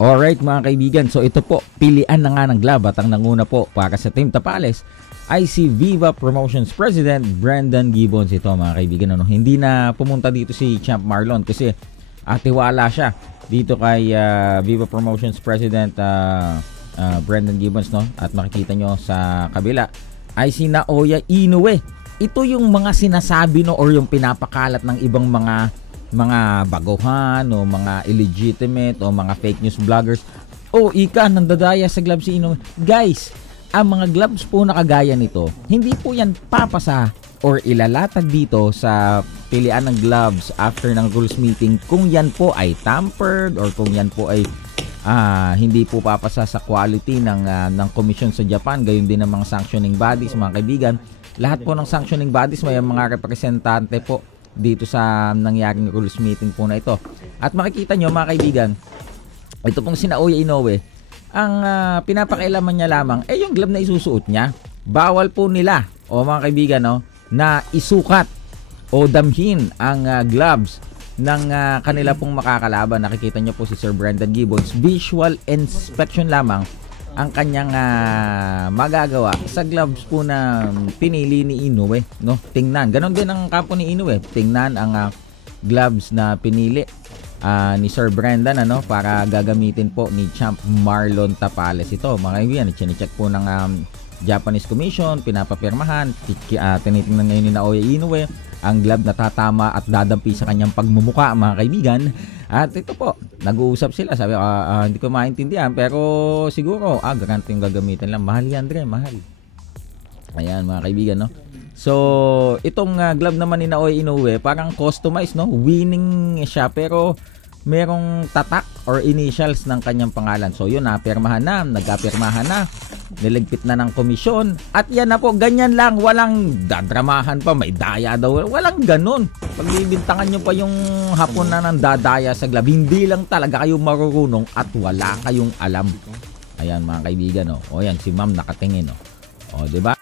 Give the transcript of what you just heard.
Alright mga kaibigan, so ito po, pilian na nga ng glove at ang nanguna po para sa Team Tapales ay si Viva Promotions President Brendan Gibbons. Ito mga kaibigan, ano? Hindi na pumunta dito si Champ Marlon kasi tiwala siya dito kay Viva Promotions President Brendan Gibbons, no? At makikita nyo sa kabila ay si Naoya Inoue. Ito yung mga sinasabi, no, or yung pinapakalat ng ibang mga baguhan o mga illegitimate o mga fake news vloggers. Nandadaya sa gloves si Inoue. Guys, ang mga gloves po na kagaya nito, hindi po yan papasa or ilalatag dito sa pilian ng gloves after ng rules meeting kung yan po ay tampered or kung yan po ay hindi po papasa sa quality ng commission sa Japan. Gayon din ng mga sanctioning bodies mga kaibigan. Lahat po ng sanctioning bodies may mga representante po dito sa nangyaring rules meeting po na ito. At makikita nyo mga kaibigan, ito pong si Naoya Inoue, ang pinapakailaman niya lamang yung glove na isusuot niya. Bawal po nila mga kaibigan, no, na isukat o damhin ang gloves ng kanila pong makakalaban. Nakikita nyo po si Sir Brendan Gibbons, visual inspection lamang ang kanyang magagawa sa gloves po na pinili ni Inoue, no? Tingnan, ganon din ang kapo ni Inoue. Tingnan ang gloves na pinili ni Sir Brendan, ano, para gagamitin po ni Champ Marlon Tapales. Ito mga kaibigan, chine-check po ng Japanese Commission, pinapapirmahan, tinitingnan ngayon ni Naoya Inoue ang glove na tatama at dadampi sa kanyang pagmumuka mga kaibigan. At ito po, nag-uusap sila. Sabi, hindi ko maintindihan pero siguro, garanti yung gagamitin lang. Mahal yan, Dre, mahal. Ayan mga kaibigan, no? So, itong glove naman ni Naoya Inoue, parang customized, no? Winning siya pero merong tatak or initials ng kanyang pangalan. So, yun, napirmahan na, nagkapirmahan na, niligpit na ng komisyon. At yan na po, ganyan lang, walang dadramahan pa, may daya daw. Walang ganun. Pagbibintangan nyo pa yung hapon na ng dadaya sa glove, hindi lang talaga kayo marurunong at wala kayong alam. Ayan mga kaibigan, o yan, si ma'am nakatingin, o diba?